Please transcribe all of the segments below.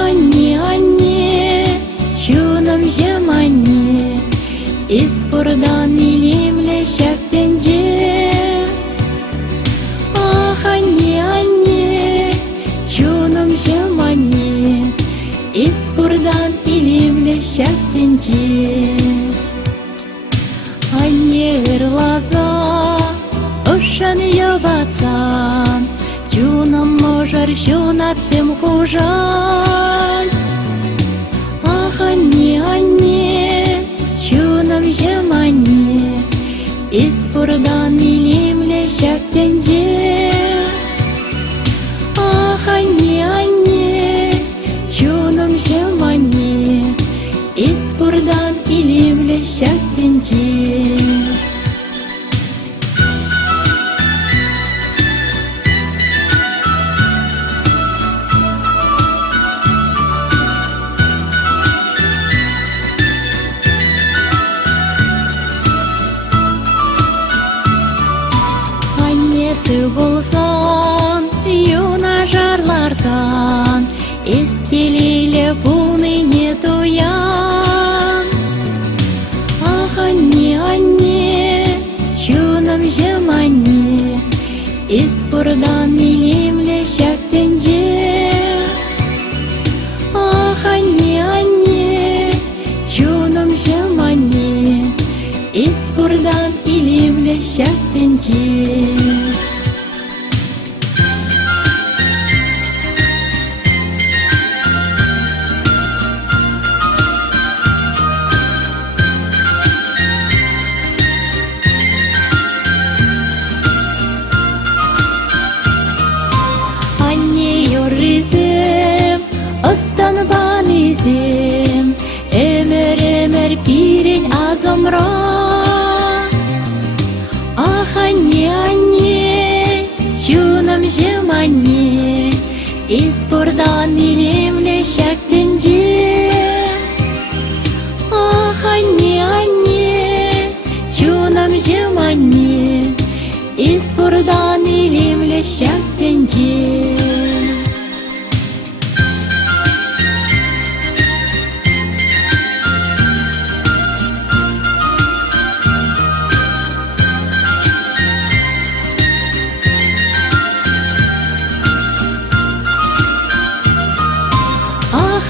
Anne, anne, şunum jem anne, İspurdan ilimle şaktince. Anne, anne, şunum jem anne, İspurdan ilimle şaktince. Anne ırlaza, ошан йобатсан, чунам можар шунатсем хужать. Анне, анне, шунам жем анне, Испурдан илимле şaktенже. Анне, анне, шунам жем анне, Испурдан илимле şaktенже. Annesi bulsan, юна жарларсан, Истелиле пулныне туян. Анне, анне, шунам жем анне, Испурдан илимле şaktенже. Анне, анне, şunam жем анне, Испурдан илимле şaktенже. Yorrizim, ıstanban izim, ömür ömür pirin azımra. Anne, anne, şunam jem anne, İspurdan ilimle şaktенже. Anne, anne, şunam jem anne, İspurdan ilimle şaktенже.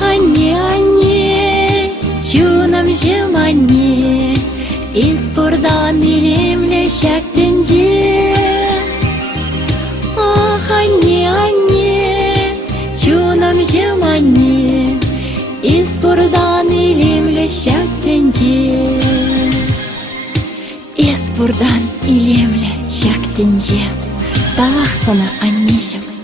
Anne, anne, şunam jem anne, İspurdan ilimle şaktенже. Anne, anne, şunam jem anne, İspurdan ilimle şaktенже. İspurdan ilimle şaktенже. Талах sana anneciğim.